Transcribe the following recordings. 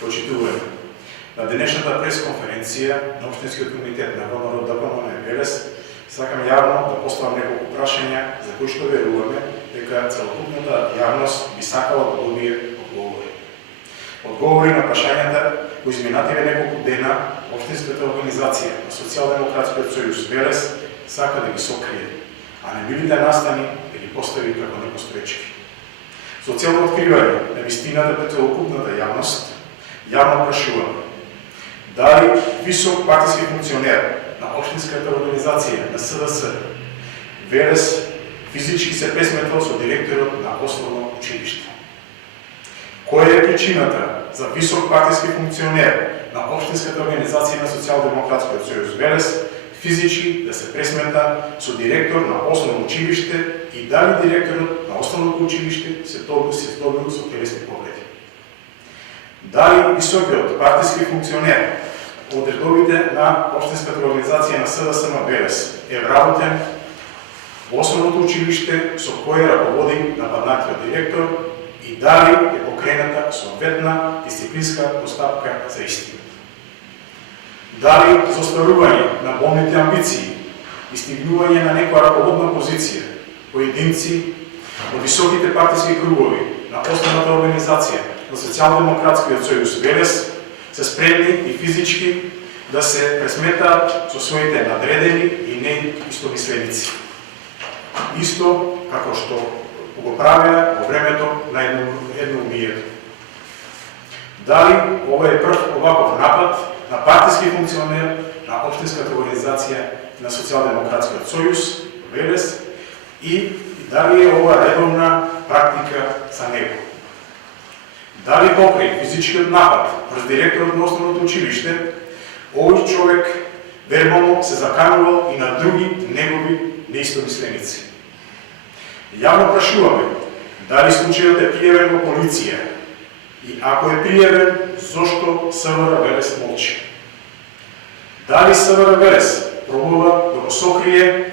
Почитуваме. На денешната пресконференција на Општинскиот комитет на ВМРО ДПМН Велес сакам јавно да поставам неколку прашања за кои што веруваме дека целокупната јавност би сакала да добие одговори. Одговори на прашањата кои изминативе неколку дена Општинската организација на Социјалдемократскиот сојуз Велес сака да ги сокрие, а не били да настани да ги постави како непостоечки. Со цел откривање на вистината пред целокупната јавност, јавно прашуваме дали висок партиски функционер на Општинската организација на СДС Велес физички се пресметал со директорот на основно училиште. Која е причината за висок партиски функционер на Општинската организација на Социјалдемократскиот сојуз Велес физички да се пресмета со директор на основно училиште и дали директорот на основното училиште се здобил со телесни повреди? Дали високиот партиски функционер од редовите на Општинската организација на СДСМ Велес е вработен во основното училиште со кое раководи нападнатиот директор и дали е покрената соодветна дисциплинска постапка за истина? Дали за остварување на болните амбиции и стигнување на некоја раководна позиција поединци од високите партиски кругови на основната организација на Социјалдемократскиот сојуз Велес се спремни и физички да се пресметаат со своите надредени и неистомисленици. Исто како што го правеа во времето на едноумието. Дали ова е прв оваков напад на партиски функционер на Општинската организација на Социјалдемократскиот сојуз Велес и дали е ова редовна практика за него? Дали покрај физичкиот напад врз директорот на основното училиште, овој човек вербално се заканувал и на други негови неистомисленици? Јавно прашуваме дали случајот е пријавен во полиција и ако е пријавен, зошто СВР Велес молчи? Дали СВР Велес пробува да го сокрие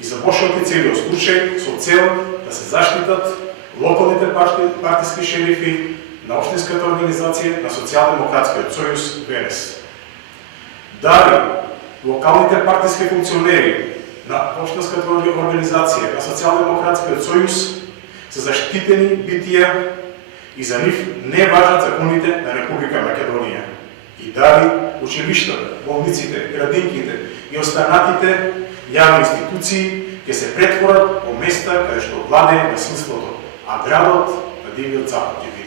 и започнати целиот случај со цел да се заштитат локалните партиски шерифи на Општинската организација на Социјалдемократскиот сојуз Велес? Дали локалните партиски функционери на Општинската организација на Социјалдемократскиот сојуз се заштитени битија и за нив не важат законите на Република Македонија? И дали училиштата, болниците, градинките и останатите јавни институции ќе се претворат во места каде што владее насилството, а градот на Дивиот Запад ќе биде?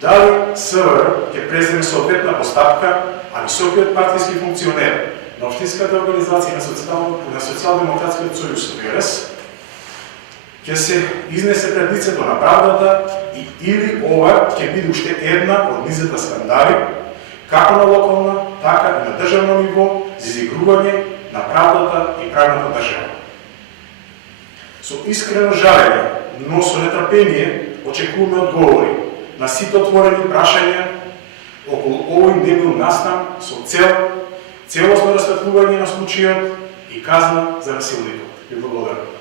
Дали СВР ќе преземе соодветна постапка, а високиот партиски функционер на Општинската организација на Социјалдемократскиот сојуз Велес ќе се изнесе пред лицето на правдата и или ова ќе биде уште една од низата скандали, како на локална, така и на државно ниво, за изигрување на правдата и правната држава. Со искрено жалење, но со нетрпение, очекуваме одговори на сите отворени прашања околу овој немил настан со цел целосно расветлување на случајот и казна за насилникот. Ви благодарам.